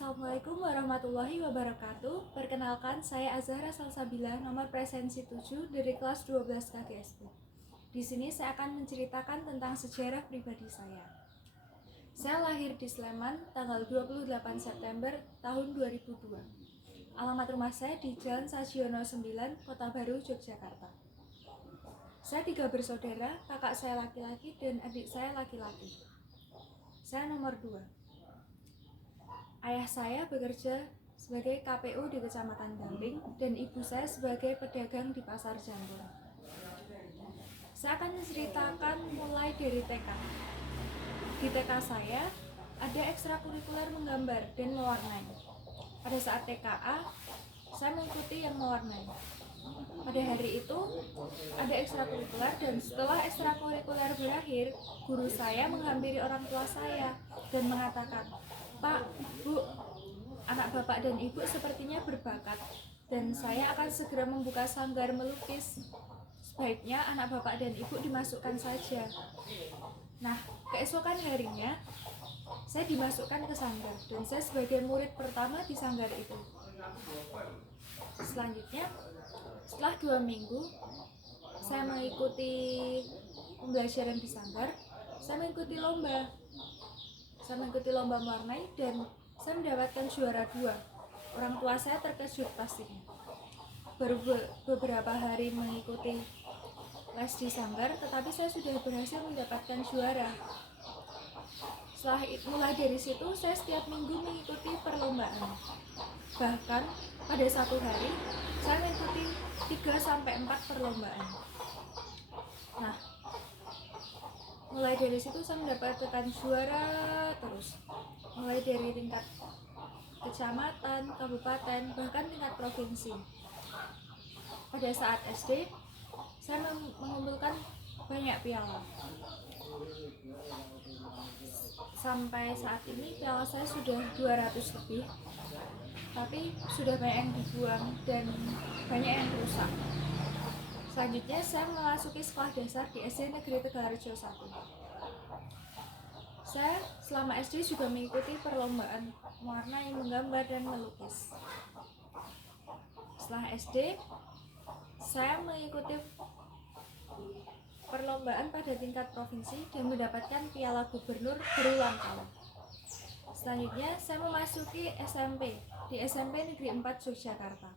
Assalamualaikum warahmatullahi wabarakatuh. Perkenalkan, saya Azahra Salsabila, nomor presensi 7 dari kelas 12 KGSP. Di sini saya akan menceritakan tentang sejarah pribadi saya. Saya lahir di Sleman tanggal 28 September tahun 2002. Alamat rumah saya di Jalan Sajiono 9, Kota Baru, Yogyakarta. Saya 3 bersaudara, kakak saya laki-laki dan adik saya laki-laki. Saya nomor 2. Ayah saya bekerja sebagai KPU di Kecamatan Gamping dan ibu saya sebagai pedagang di Pasar Jambon. Saya akan menceritakan mulai dari TK. Di TK saya ada ekstrakurikuler menggambar dan mewarnai. Pada saat TKA, saya mengikuti yang mewarnai. Pada hari itu ada ekstrakurikuler dan setelah ekstrakurikuler berakhir, guru saya menghampiri orang tua saya dan mengatakan, "Pak, Bu, anak bapak dan ibu sepertinya berbakat dan saya akan segera membuka sanggar melukis. Sebaiknya anak bapak dan ibu dimasukkan saja." Nah, keesokan harinya saya dimasukkan ke sanggar dan saya sebagai murid pertama di sanggar itu. Selanjutnya, setelah 2 minggu saya mengikuti pembelajaran di sanggar, saya mengikuti lomba mewarnai dan saya mendapatkan juara 2. Orang tua saya terkejut pastinya. Baru beberapa hari mengikuti les di sanggar, tetapi saya sudah berhasil mendapatkan juara. Setelah mulai dari situ, saya setiap minggu mengikuti perlombaan. Bahkan pada satu hari, saya mengikuti 3-4 perlombaan. Nah, mulai dari situ saya mendapatkan juara terus. Mulai dari tingkat kecamatan, kabupaten, bahkan tingkat provinsi. Pada saat SD, saya mengumpulkan banyak piala. Sampai saat ini piala saya sudah 200 lebih, tapi sudah banyak yang dibuang dan banyak yang rusak. Selanjutnya saya memasuki sekolah dasar di SD Negeri Tegalrejo 1. Saya selama SD juga mengikuti perlombaan mewarnai, menggambar, dan melukis. Setelah SD, saya mengikuti perlombaan pada tingkat provinsi dan mendapatkan piala gubernur berulang tahun. Selanjutnya, saya memasuki SMP di SMP Negeri 4 Yogyakarta.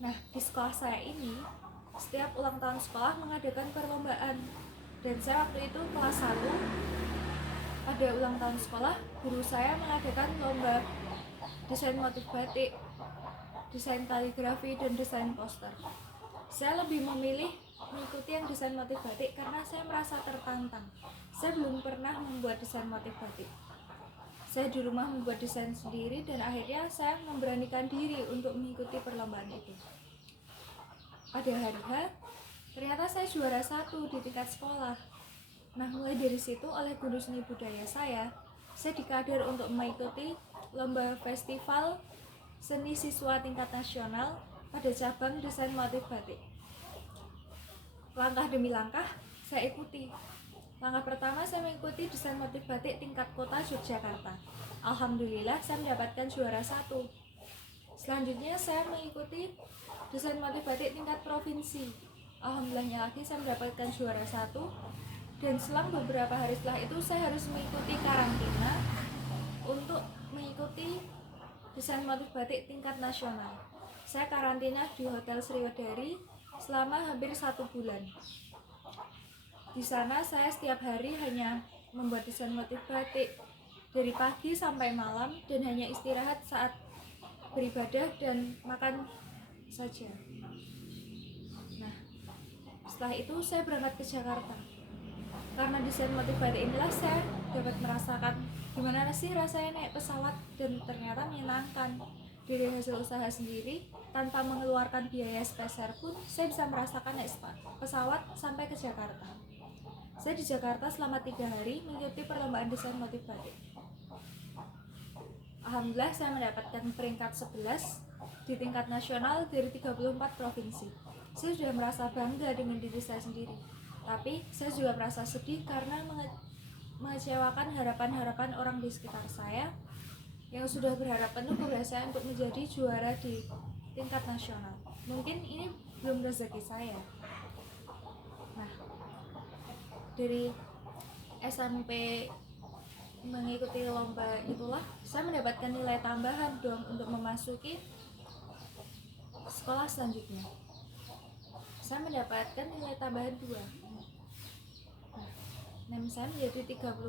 Nah, di sekolah saya ini, setiap ulang tahun sekolah mengadakan perlombaan. Dan saya waktu itu kelas 1, pada ulang tahun sekolah, guru saya mengadakan lomba desain motif batik, desain kaligrafi, dan desain poster. Saya lebih memilih mengikuti yang desain motif batik karena saya merasa tertantang. Saya belum pernah membuat desain motif batik. Saya di rumah membuat desain sendiri dan akhirnya saya memberanikan diri untuk mengikuti perlombaan itu. Pada hari H, ternyata saya juara 1 di tingkat sekolah. Nah, mulai dari situ oleh guru seni budaya saya dikader untuk mengikuti lomba festival seni siswa tingkat nasional pada cabang desain motif batik. Langkah demi langkah saya ikuti. Langkah pertama saya mengikuti desain motif batik tingkat kota Yogyakarta. Alhamdulillah saya mendapatkan juara 1. Selanjutnya saya mengikuti desain motif batik tingkat provinsi. Alhamdulillahnya lagi saya mendapatkan juara 1. Dan selang beberapa hari setelah itu saya harus mengikuti karantina untuk mengikuti desain motif batik tingkat nasional. Saya karantina di Hotel Sriwedari selama hampir 1 bulan. Di sana saya setiap hari hanya membuat desain motif batik dari pagi sampai malam dan hanya istirahat saat beribadah dan makan saja. Nah, setelah itu saya berangkat ke Jakarta. Karena desain motif batik inilah saya dapat merasakan gimana sih rasanya naik pesawat dan ternyata menyenangkan. Dari hasil usaha sendiri, tanpa mengeluarkan biaya spesial pun, saya bisa merasakan naik pesawat sampai ke Jakarta. Saya di Jakarta selama 3 hari mengikuti perlombaan desain motif batik. Alhamdulillah saya mendapatkan peringkat 11 di tingkat nasional dari 34 provinsi. Saya sudah merasa bangga dengan diri saya sendiri. Tapi saya juga merasa sedih karena mengecewakan harapan-harapan orang di sekitar saya yang sudah berharap penuh kepada saya untuk menjadi juara di tingkat nasional. Mungkin ini belum rezeki saya. Nah, dari SMP mengikuti lomba itulah saya mendapatkan nilai tambahan dong untuk memasuki sekolah selanjutnya. Saya mendapatkan nilai tambahan 2. NIM saya menjadi 36,5.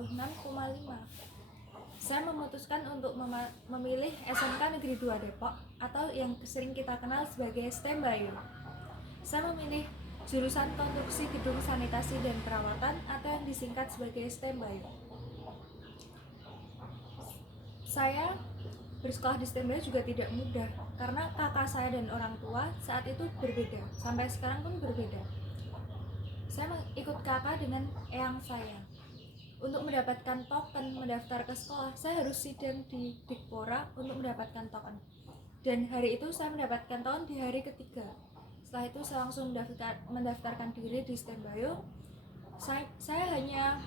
Saya memutuskan untuk memilih SMK Negeri 2 Depok atau yang sering kita kenal sebagai STEM Bayu. Saya memilih jurusan konstruksi gedung sanitasi dan perawatan atau yang disingkat sebagai STEM Bayu. Saya bersekolah di STEM Bayu juga tidak mudah karena kakak saya dan orang tua saat itu berbeda, sampai sekarang pun berbeda. Saya ikut kakak dengan eyang saya. Untuk mendapatkan token mendaftar ke sekolah, saya harus sidang di Dikpora untuk mendapatkan token. Dan hari itu saya mendapatkan token di hari ketiga. Setelah itu saya langsung mendaftarkan diri di STEM Bayu. Saya hanya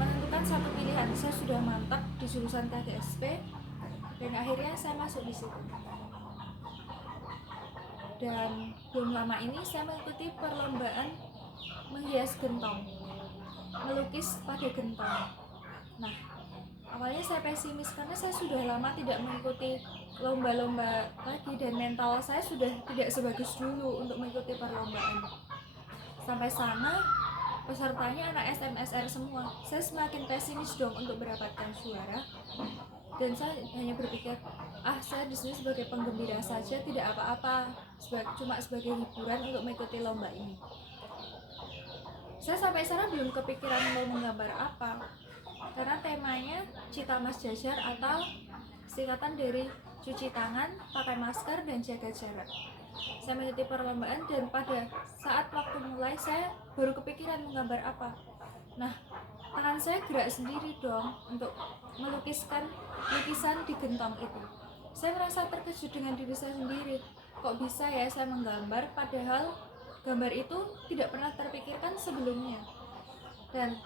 menentukan satu pilihan. Saya sudah mantap di jurusan KGSP dan akhirnya saya masuk di situ. Dan belum lama ini saya mengikuti perlombaan menghias gentong, melukis pada gentong. Nah, awalnya saya pesimis karena saya sudah lama tidak mengikuti lomba-lomba lagi dan mental saya sudah tidak sebagus dulu untuk mengikuti perlombaan. Sampai sana pesertanya anak SMSR semua. Saya semakin pesimis dong untuk mendapatkan juara. Dan saya hanya berpikir, saya di sini sebagai penggembira saja, tidak apa-apa, cuma sebagai hiburan untuk mengikuti lomba ini. Saya sampai sana belum kepikiran mau menggambar apa, karena temanya Cita Mas Jajar atau singkatan dari cuci tangan, pakai masker, dan jaga jarak. Saya mengikuti perlombaan dan pada saat waktu mulai saya baru kepikiran menggambar apa. Nah, tangan saya gerak sendiri dong untuk melukiskan lukisan di gentong itu. Saya merasa terkejut dengan diri saya sendiri. Kok bisa ya saya menggambar padahal gambar itu tidak pernah terpikirkan sebelumnya. Dan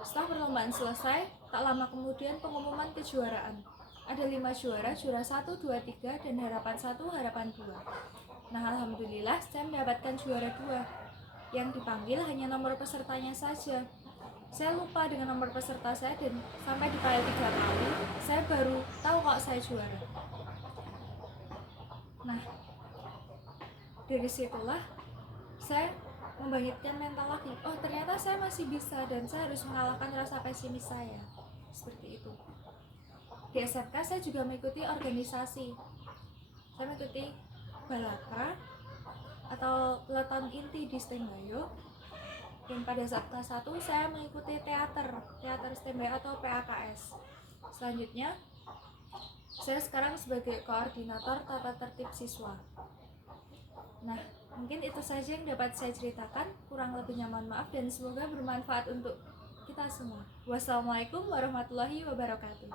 setelah perlombaan selesai, tak lama kemudian pengumuman kejuaraan. Ada 5 juara, juara 1, 2, 3, dan harapan 1, harapan 2. Nah, alhamdulillah saya mendapatkan juara 2. Yang dipanggil hanya nomor pesertanya saja. Saya lupa dengan nomor peserta saya dan sampai dipanggil 3 kali, saya baru tahu kalau saya juara. Nah, dari situlah saya membangkitkan mental lagi. Oh, ternyata saya masih bisa dan saya harus mengalahkan rasa pesimis saya. Seperti itu. Di SMK saya juga mengikuti organisasi. Saya mengikuti Balaka atau Peleton Inti di STEM Bayu. Dan pada saat kelas 1 saya mengikuti teater STEM Bayu atau PAKS. Selanjutnya saya sekarang sebagai koordinator tata tertib siswa. Nah, mungkin itu saja yang dapat saya ceritakan. Kurang lebihnya mohon maaf dan semoga bermanfaat untuk kita semua. Wassalamualaikum warahmatullahi wabarakatuh.